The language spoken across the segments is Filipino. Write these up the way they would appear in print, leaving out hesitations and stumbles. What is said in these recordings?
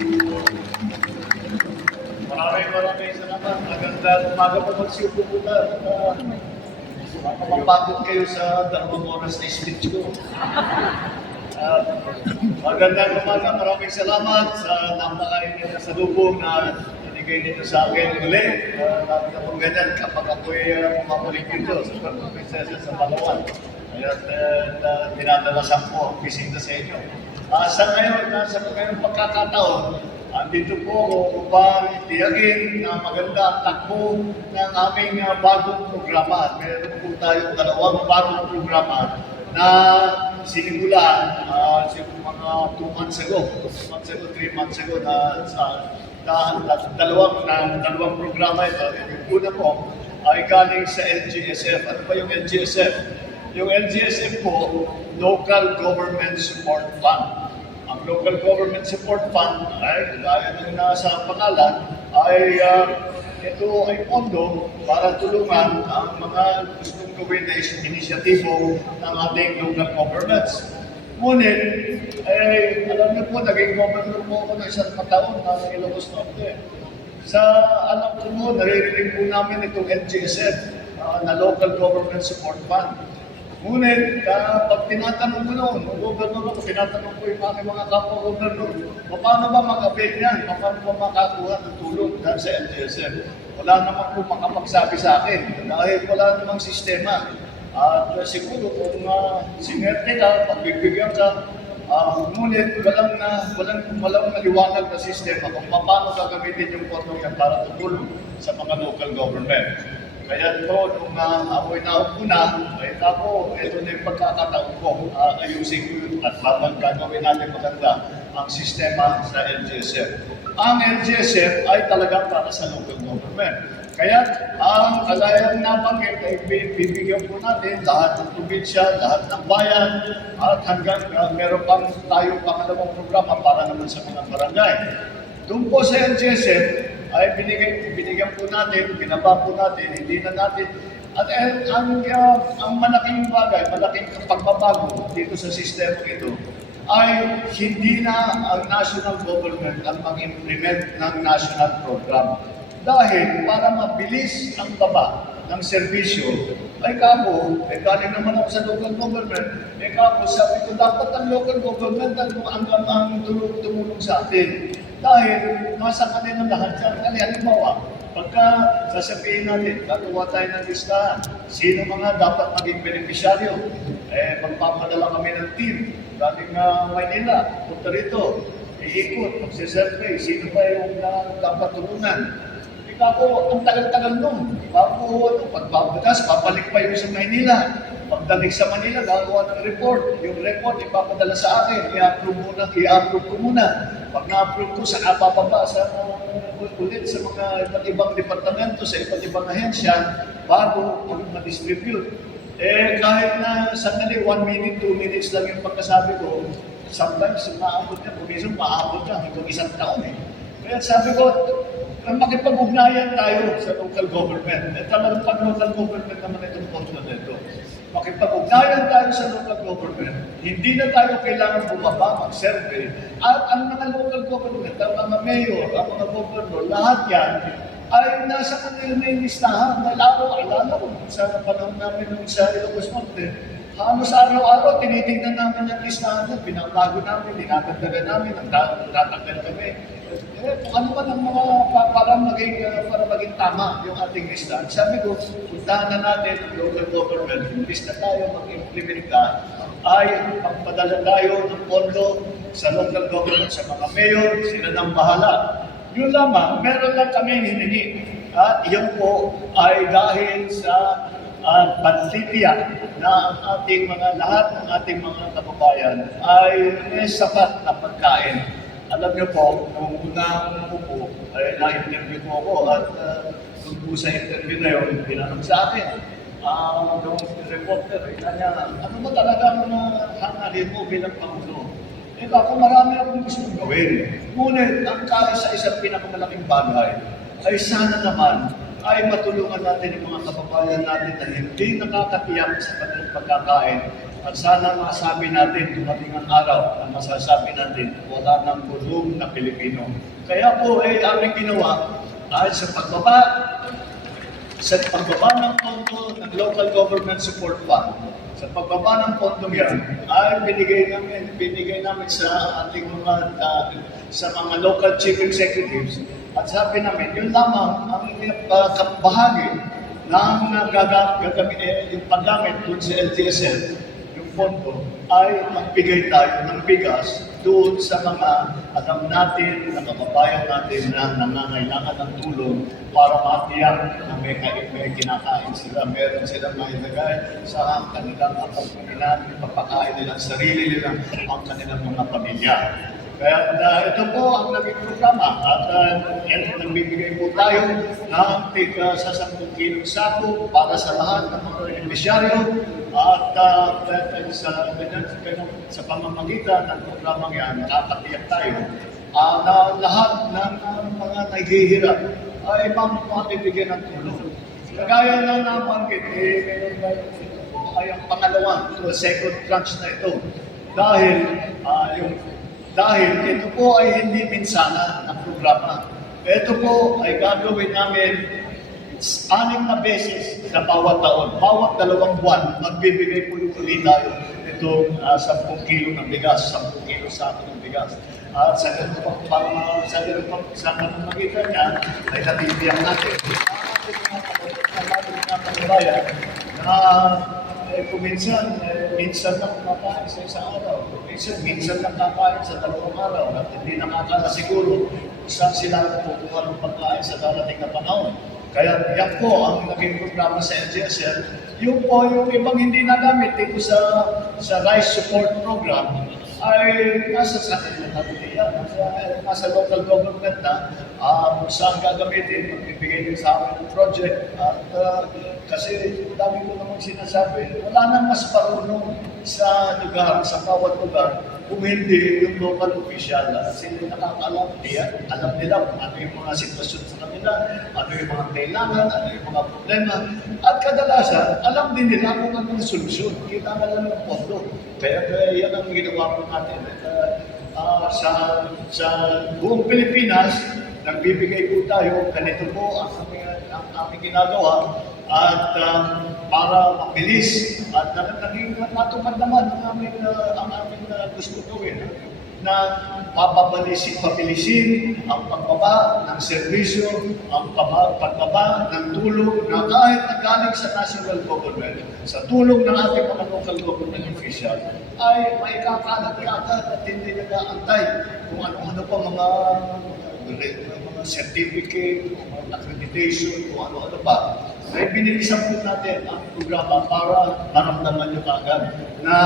Maraming salamat. Magandang umaga po magsiupo po na. Mapapagod kayo sa 2 oras na speech ko. Magandang umaga. Maraming salamat sa napakainit na salubong na binigay nito sa akin uli. Lagi na pong ganyan kapag ako'y pumapalik dito sa Prinsesa sa Palawan. At dinadalasan ko ang bisita sa inyo. Sa ngayon, nasa ngayong pagkakataon, andito po ako upang tiyagin na maganda ang takbo ng aming bagong programa. Meron po tayong 2 bagong programa na sinimulan mga 2 months ago, 3 months ago dalawang programa ito. Yung una po ay galing sa LGSF. Ano ba yung LGSF? Yung LGSF po, Local Government Support Fund. Ang Local Government Support Fund, ay gaya ng nasa pangalan, ay ito ay pondo para tulungan ang mga gustong gawin na inisyatibo ng ating local governments. Ngunit, alam niyo po, naging governor po ako ng isang kataon na Ilocos Norte. Sa alam ko po, naririnig po namin itong LGSF na Local Government Support Fund. Ngunit, pag tinatanong ko noon, ang gobernador ako, tinatanong ko yung aking mga kapwa-gobernador, paano ba mag-avail yan? Paano ba makakuha ng tulong dahil sa LGSF? Wala naman po makapagsabi sa akin dahil wala namang sistema. At siguro kung sinerte ka, pagbibigyan ka, ngunit walang maliwanag na sistema kung paano gagamitin yung pondo yan para tutulong sa mga local government. Kaya ito, nung ako'y naupo na, ito na yung pagkakataon ko. Ayusin ko yun at gagawin natin maganda ang sistema sa LGSF. Ang LGSF ay talagang para sa local government. Kaya ang kagayang nabanggit ay bibigyan po natin lahat ng probinsya, lahat ng bayan, at hanggang meron pang tayong pangalawang programa para naman sa mga barangay. Doon po sa LGSF, ay binigyan po natin, binaba po natin, hindi na natin. At ang malaking bagay, malaking pagbabago dito sa sistema ito, ay hindi na ang national government ang mag-implement ng national program. Dahil para mabilis ang baba ng serbisyo, galing naman ako sa local government, sabi ko, dapat ang local government ang tumulong sa atin. Dahil nasa kanila lahat yan. Kaya halimbawa, pagka sasabihin natin, gagawa tayo ng listahan, sino mga dapat maging beneficiaryo, magpapadala kami ng team, galing Maynila, punta rito, iikot, magsisurvey, sino ba yung dapat tulungan. Ang tagal-tagal nun. Pagbabagas, papalik pa yung sa Maynila. Pagdating sa Manila, gagawa ng report. Yung report, ipapadala sa akin. I-approve ko muna. Pag na-approve ko, saka papaba sa ulit sa mga iba't ibang departamento, sa iba't ibang ahensya, bago ma-distribute. Kahit na sandali, 1 minute, 2 minutes lang yung pagkasabi ko, sometimes maabot ka, kumisong maabot ka hanggang 1 taon eh. Kaya sabi ko, makipag-ugnayan tayo sa local government. Talagang pag-local government naman itong pondo na ito. Makipag-ugnayan tayo sa local government, hindi na tayo kailangan bumaba, mag-survey. At ang mga local government, ang mga mayor, ang mga governor, lahat yan, ay nasa kanila na yung listahan. Dahil alala ko, sa panahon namin sa Ilocos Norte, halos araw-araw, tinitingnan namin yung listahan doon, binabago namin, dinadagdagan namin, nagtatanggal kami. Kung ano ba ng mga para maging tama yung ating listahan. Sabi ko, puntahan na natin ang local government, imbis na tayo mag-implement ay pagpadala tayo ng pondo sa local government, sa mga mayor, sila nang bahala. Yun lamang, meron lang kami hiningi. At iyon po ay dahil sa pagtitiyak na ang ating lahat ng ating mga kababayan ay may sapat na pagkain. Alam niyo po, nung unang po, na-interview po ako at doon po sa interview na yun, pinanong sa akin, yung reporter, kanya, ano ba talaga ang hangalin mo bilang Pangulo? Ako marami akong gustong gawin. Ngunit ang kaisa-isang pinakamalaking bagay ay sana naman ay matulungan natin yung mga kababayan natin na hindi nakakatiyak sa kanilang pagkakain At sana masabi natin, dumating ang araw na masasabi natin, wala nang gulong na Pilipino. Kaya po, aming ginawa ay sa pagbaba ng pondo ng Local Government Support Fund, sa pagbaba ng pondo yan, ay binigay namin sa ating sa mga local chief executives. At sabi namin, yun lamang ang bahagi ng yung paggamit doon sa LGSL, yung pondo, ay magbigay tayo ng bigas doon sa mga alam natin, na kababayan natin na nangangailangan ng tulong para matiyak na may kinakain sila. Meron silang mailagay sa kanilang kapagpanilan, papakain nila ang sarili nila, ang kanilang mga pamilya. Kaya ito po ang naging programa at nagbibigay po tayo ng sa 10 kilong sako para sa lahat ng mga beneficiaryo at sa pamamagitan ng programang yan, nakakatiyak tayo na lahat ng mga naghihirap ay mabibigyan ng tulong. Kagaya na nabanggit, meron ay ang pangalawang, second tranche na ito. Dahil ito po ay hindi minsana na programa. Ito po ay gagawin namin 6 na beses sa bawat taon. Bawat 2 buwan, magbibigay po ulit tayo itong 10 kilo ng bigas, 10 kilo sa akin ng bigas. At sa ganun sa pamamagitan niya, ay natibiyang natin. Ang ating mga pagbabayan na minsan lang kumakain sa isang araw. Minsan lang kakain sa 2 araw at hindi nakakala siguro saan sila pupuha ng pagkain sa darating na panahon. Kaya yan po ang naging programa sa LGSL. Yung ibang hindi nagamit dito sa Rice Support Program ay nasa sa atin na nasa local government na kung saan gagamitin, magbibigay din sa amin ng project. At kasi dami ko naman sinasabi, wala nang mas parunong sa lugar, sa bawat lugar, kung hindi yung local official. Sila nakakaalam, alam nila kung ano yung mga sitwasyon sa kanila, ano yung mga kailangan, ano yung mga problema. At kadalasan, alam din nila kung ano yung solusyon. Kita na lang yung pondo. Kaya yan ang ginawa ko natin. Sa buong Pilipinas, nagbibigay po tayo, ganito po ang aming ginagawa. At para mabilis at naging natupad naman ang aming gusto gawin na pabilisin ang pagbaba ng serbisyo, ang pagbaba ng tulong na kahit nagaling sa national government, sa tulong ng ating mga local government official, ay may kakalat at hindi nag-aantay kung ano-ano pa mga certificate, mga accreditation, kung ano-ano pa. Ay binilisan po natin ang programa para maramdaman nyo kaagad na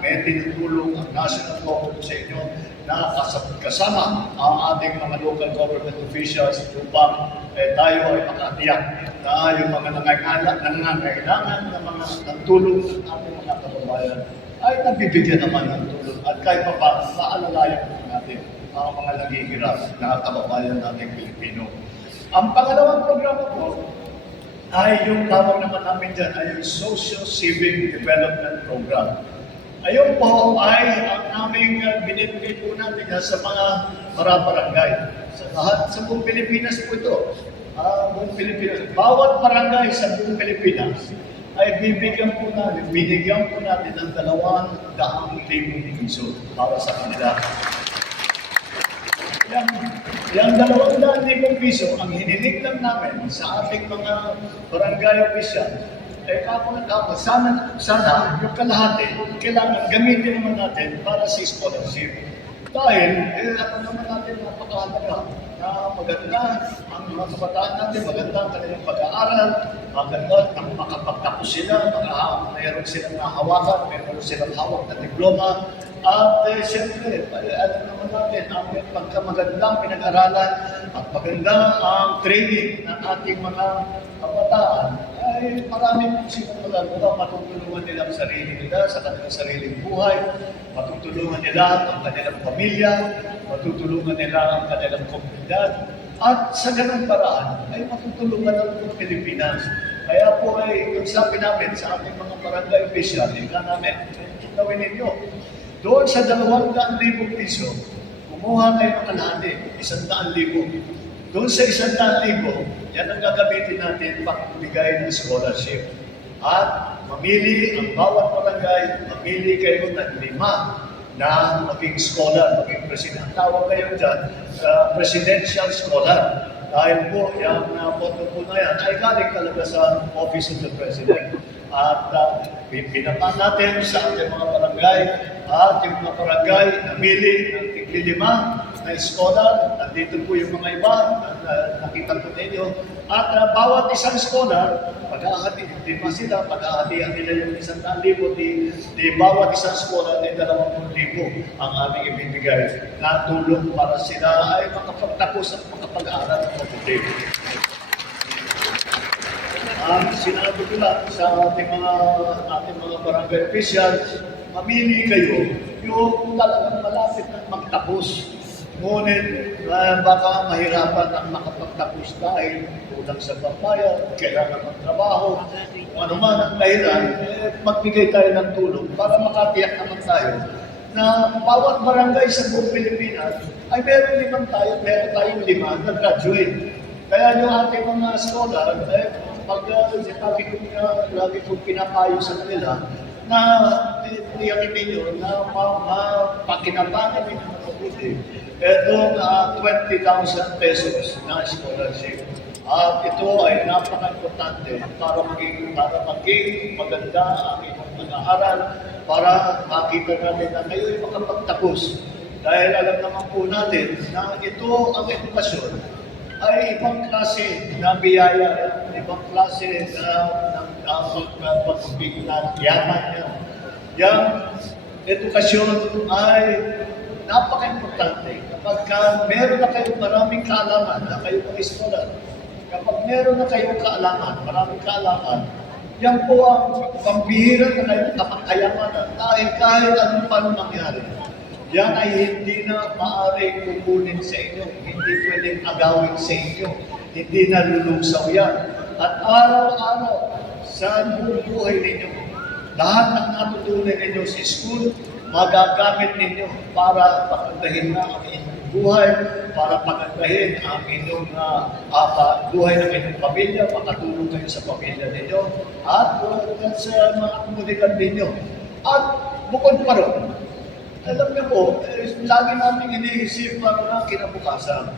may tinutulong ang national government sa inyo na kasama ang ating mga local government officials upang tayo ay makatiyak na yung mga nangangailangan ng tulong ng ating mga kababayan ay nabibigyan naman ng tulong at kahit pa maalalayan po natin ang mga naghihirap na kababayan nating Pilipino. Ang pangalawang programa po ay yung tawag naman namin dyan ay yung Socio-Civic Development Program. Ayun po ay ang aming binibigay po natin sa mga barangay. Sa buong Pilipinas po ito. Buong Pilipinas. Bawat barangay sa buong Pilipinas ay binigyan po natin ng 200,000 piso para sa kanila. Yung 200,000 piso ang hinilig lang namin sa ating mga barangay official. Sana yung kalahati, kailangan gamitin naman natin para sa scholarship. Dahil, ano naman natin napakahalaga na maganda ang mga kabataan natin, maganda ang kanilang pag-aaral, maganda ang makapagtapos sila, mayroon silang nahawakan, mayroon silang hawak na diploma. At siyempre, alam naman natin, ang pagkamagandang pinag-aralan at maganda ang training ng ating mga kabataan, ay marami pong silang magagawa, matutulungan nila ang sarili nila sa kanilang sariling buhay, matutulungan nila ang kanilang pamilya, matutulungan nila ang kanilang komunidad, at sa ganung paraan ay matutulungan ang Pilipinas. Kaya po ay yung sabi namin sa ating mga barangay official, ika namin, gawin ninyo. Doon sa 200,000 piso, kumuha kayo ng kalahati, 100,000. Doon sa 100,000, yan ang gagamitin natin pagbigay ng scholarship. At mamili ang bawat barangay, mamili kayo ng 5 na maging scholar, maging president. Tawag kayo dyan, presidential scholar. Dahil po, yung photo po na yan ay galing talaga sa Office of the President. At pinapa natin sa ating mga barangay at yung mga barangay namili ng tigli-5 na scholar. Nandito po yung mga iba na nakita po ninyo. At bawat isang scholar, pag-ahati, di ba sila, pag-ahatihan nila yung 100,000, di bawat isang scholar ay 20,000 ang aming ibibigay na tulong para sila ay makapagtapos at makapag-aaral ng mabuti. Sinabi ko lang sa ating mga barangay officials, mamili kayo yung talagang malapit na magtapos. Ngunit baka mahirapan ang makapagtapos dahil kulang sa pambayad, kailangan ng trabaho, kung ano man ang dahilan, magbigay tayo ng tulong para makatiyak naman tayo na bawat barangay sa buong Pilipinas ay meron tayong 5 na graduate. Kaya yung ating mga scholar, lagi kong pinapayo sa kanila na tiyakin ninyo na pakinabangan ninyo ng mabuti. Itong 20,000 pesos na scholarship. At ito ay napaka-importante para maging maganda ang inyong pag-aaral, para makita natin na kayo ay makapagtapos. Dahil alam naman po natin na ito ang edukasyon ay ibang klase na biyaya, ibang klase na yaman niya. Yang edukasyon ay napaka-importante. Kapag meron na kayong maraming kaalaman na kayo mga scholar, kapag meron na kayong maraming kaalaman, yan po ang pambihira na kayong kapakayamanan dahil kahit anong paano mangyari. Yan ay hindi na maaaring kukunin sa inyo, hindi pwedeng agawin sa inyo, hindi na lulusaw yan. At araw-araw sa buong buhay ninyo, lahat ng natutunan ninyo sa school, magagamit ninyo para pagandahin na ang inyong buhay, para pagandahin ang inyong buhay ng inyong pamilya, makatulong kayo sa pamilya ninyo, at sa mga komunidad ninyo. At bukod pa ron, alam niyo po, lagi namin iniisip ang kinabukasan.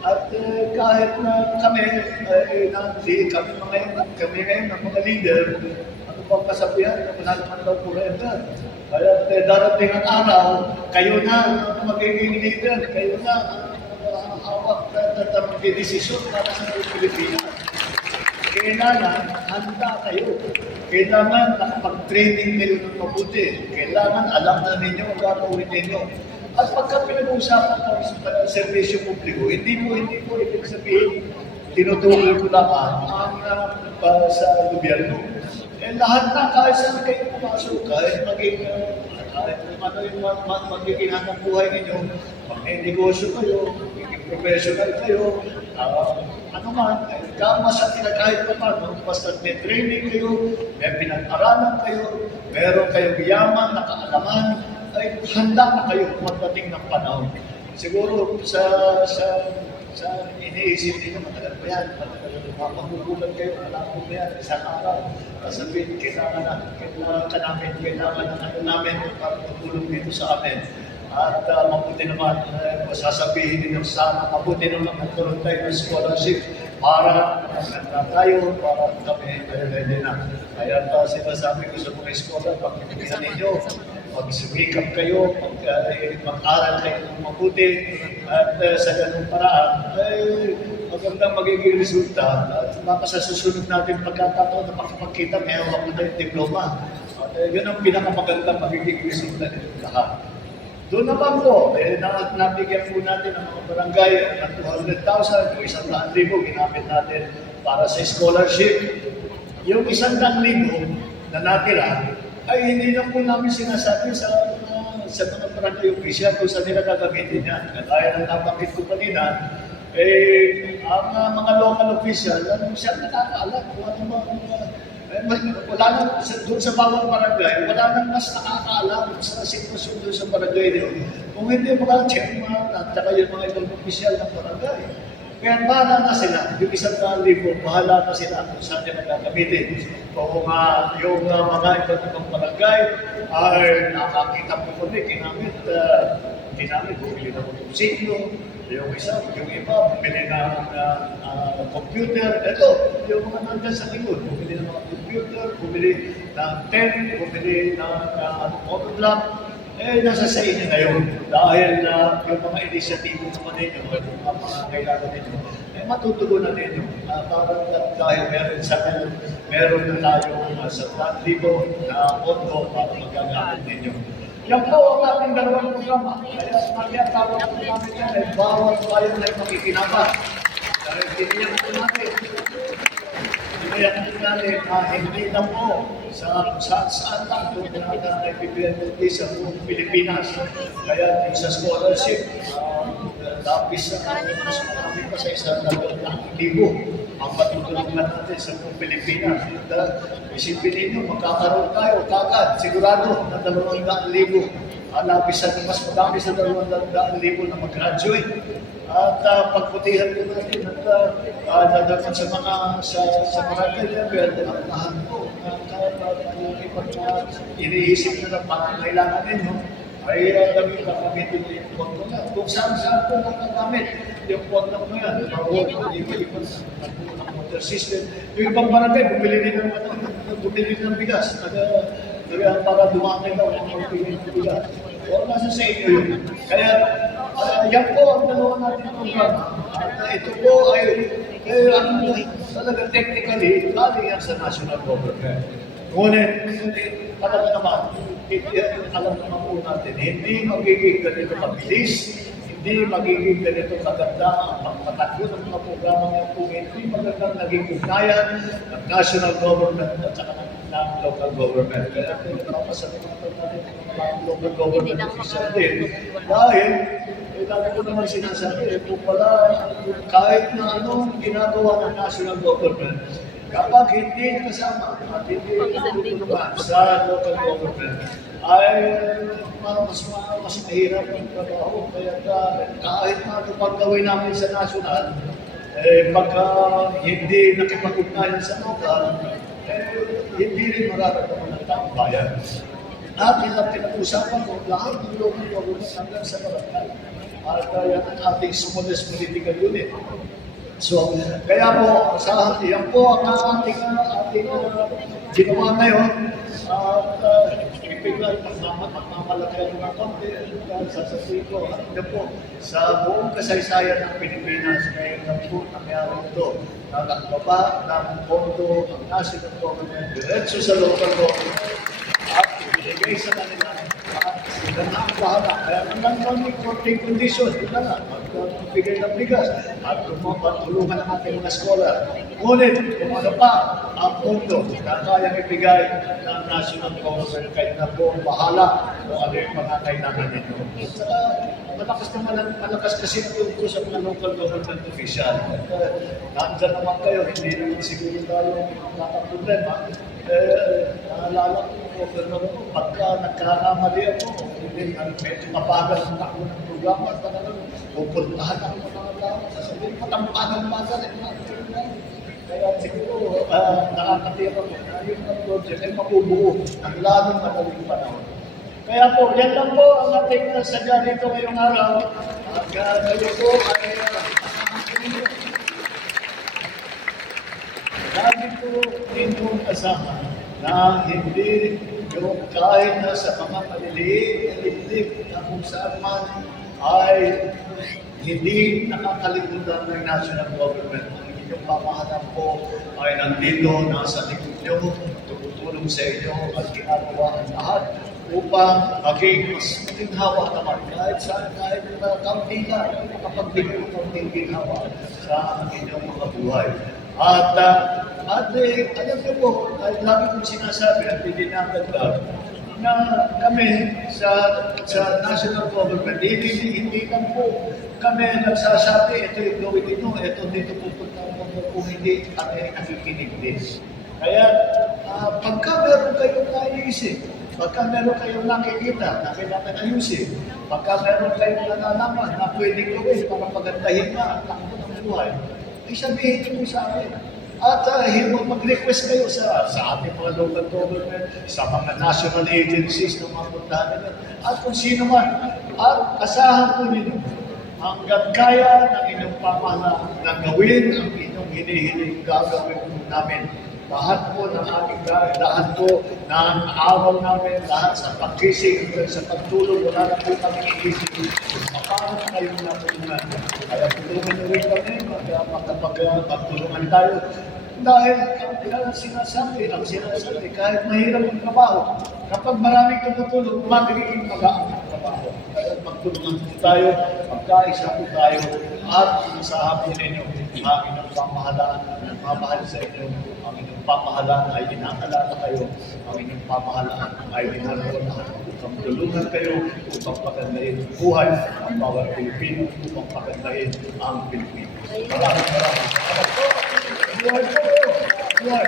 At kahit na kami ngayon ng mga leader, ano bang kasabihan na wala naman daw forever. Kaya darating ang araw, kayo na magiging leader, kayo na hawak na magdidesisyon para sa Pilipinas. Kailangan handa kayo. Kailangan nakapag-training kayo ng mabuti. Kailangan alam na ninyo ang gagawin ninyo. At pagka pinag-uusapan kami sa serbisyo publiko, hindi po ibig sabihin, tinutuloy ko naman ang sa gobyerno. Lahat na, kahit saan kayo pumasok, kahit maging magiging hanap buhay ninyo, mag-negosyo kayo, magiging professional kayo, ano man, kahit pa paano, basta may training kayo, may pinag-aralan kayo, meron kayong yaman, nakaalaman, ay handa na kayo magdating ng panahon. Siguro sa iniisip niyo, matagal pa yan, magugulat kayo, alam ko ba yan, isang araw, sabihin, kailangan namin para matulong dito sa amin. At mabuti naman, sasabihin ninyo sana, mabuti naman magkaroon tayo ng scholarship para maganda tayo, para kami ready na. Kaya sinasabi ko sa mga scholar, pagkakita ninyo, magsumikap kayo, mag-aral kayo ng mabuti, at sa ganung paraan, ay magandang magiging resulta. At baka sa susunod natin pagkakataon na makapagkita, may hawak na tayong diploma. At yun ang pinakamagandang magiging resulta nito lahat. Doon naman po, nabigyan po natin ang mga barangay ng 200,000, yung 100,000 ginamit natin para sa scholarship. Yung 100,000 na natira, ay hindi na po namin sinasabi sa mga barangay official kung saan nila gagamitin yan. Kaya na nabanggit ko kanina, ang mga local official, siya nakakaalam kung ano Wala nang, doon sa bawat barangay, wala nang mas nakakaalam sa sitwasyon doon sa barangay niyo. Kung hindi mga chairman at saka yung mga ibang opisyal ng barangay. Kaya bahala na sila, yung 100,000, bahala na sila kung saan nila gagamitin. Kung yung mga iba't ibang barangay ay nakakita po kami, ginamit, bumili ng motosiklo, yung iba, bumili ng computer. Ito, yung mga nandyan sa likod, bumili ng mga computer, bumili ng tent, bumili ng autoblock. Nasa sa inyo ngayon. Dahil yung mga inisyatibo naman ninyo, yung mga kailangan ninyo, matutugunan ninyo. Parang dahil meron na tayong sa 1,000 na pondo para magagamit ninyo. Yan po ang ating dalawang programa. Kaya mamaya tawag po namin yan ay bawat bayan na makikinabang. Dahil tiniyak po natin. Tiniyak po natin hindi na po sa saan lang doon na nagbibigay sa buong Pilipinas. Kaya sa scholarship, lapis sa kami pa sa 1,200,000 ang patutulungan natin sa buong Pilipinas. Isipin ninyo, magkakaroon tayo kagad, sigurado na 200,000. Lapisan na mas madami sa 200,000 na mag-graduate. At pagputihan ko natin at dadagdag sa mga sa barangay level, ang lahat po na iniisip na pangangailangan ninyo ay gamitin yung pondo na. Kung saan po nakagamit yung pondo mo yan, iba-iba ng water system. Yung ibang barangay, bumili ng bigas. Para dumami daw ang mga bigas. O nasa sa inyo yun. Kaya yan po ang dalawa natin programa. At ito po ay talaga technically, galing yan sa national government. Ngunit, talaga naman, alam naman po natin, hindi magiging ganito mabilis, hindi magiging ganito kaganda ang pagpatakbo ng mga programa niya kung hindi magandang naging ugnayan ng national government at saka ng local government. Kaya napapasalamatan natin ang local government official din. Dahil, lagi ko naman sinasabi, kung pala kahit na anong ginagawa ng national government, kapag hindi kasama at hindi tutulungan sa local government, ay mas mahirap ang trabaho. Kaya kahit na kapag gawin namin sa national, pagka hindi nakipag-ugnayan sa local, hindi rin mararamdaman ng taong bayan. At pinag-usapan ko, lahat ng local government hanggang sa barangay. At yan ang ating smallest political unit. So, kaya po, yan po ang ating ginawa ngayon. At ipigay, magmamalaki ng konti. Sasabihin ko, ano po, sa buong kasaysayan ng Pilipinas, ngayon na po nangyari ito, na nagbaba ng pondo ang national government, diretso sa local government, at ibinigay sa kanila. Sila na ang bahala. Kaya hanggang kami konting condition, yun na nga, magbigay ng bigas at tulungan ang ating mga scholar. Ngunit, kung ano pa ang pondo na kayang ibigay ng national government, kayo na po ang bahala kung ano yung mga kailangan ninyo. Saka, malakas kasi ito sa mga local government official. Nandyan naman kayo, hindi naman siguro tayo nakaproblema. Naalala ko, pagka nagkakamali ako, hindi medyo mabagal ang takbo ng programa, talagang pupuntahan ako ng mga tao, sasabihin ko, tampagan. Kaya siguro, nakakatira ko na yung project ay mabubuo ng lalong madaling panahon. Kaya po, yan lang po ang ating sadya dito ngayong araw. At kayo po ay lagi po inyong kasama na hindi yung kahit na sa mga maliliit na liblib na kung saan man ay hindi nakakalimutan ng national government. Ang inyong pamahalaan po ay nandito, nasa likod nyo, tumutulong sa inyo at ginagawa ang lahat upang maging mas maginhawa naman kahit saan, kahit na kaunti lang, makapagbigay ng kaunting ginhawa sa inyong mga buhay. At alam niyo po, lagi kong sinasabi at hindi nakagdag na kami sa national government, hindi lang po kami nagsasabi, ito yung gawin dito pupunta mo kung hindi kami nakikinig din. Kaya Pagka meron kayong naiisip, pagka meron kayong nakikita na kailangan ayusin, pagka meron kayong nalalaman na pwedeng gawin para pagandahin na ang takbo ng buhay, ay sabihin niyo sa akin. At mag-request kayo sa ating mga local government, sa mga national agencies na mga puntahan nila, at kung sino man. At asahan po ninyo, hanggang kaya ng inyong pamahalaan na gawin ang inyong hinihiling gagawin po namin. Lahat po ng ating gawin, lahat po ng araw namin, lahat sa pagkising, sa pagtulog, wala na po kami iisip. Paano kayo natulungan? Kaya tulungan nyo rin kami, magtulungan tayo. Dahil ang sinasabi, kahit mahirap ang trabaho, kapag maraming tumutulong, magiging magaan ang trabaho. Kaya magtulungan po tayo, magkaisa po tayo, at inasahan po ninyo ang inyong pamahalaan, nagmamahal sa inyo, ang inyong pamahalaan ay inaalala kayo, ang inyong pamahalaan ay dinalawahan. Tulungan kayo upang pagandahin ang buhay ng bawat Pilipino, upang pagandahin ang Pilipinas. Maraming salamat po. Buhay po! Buhay!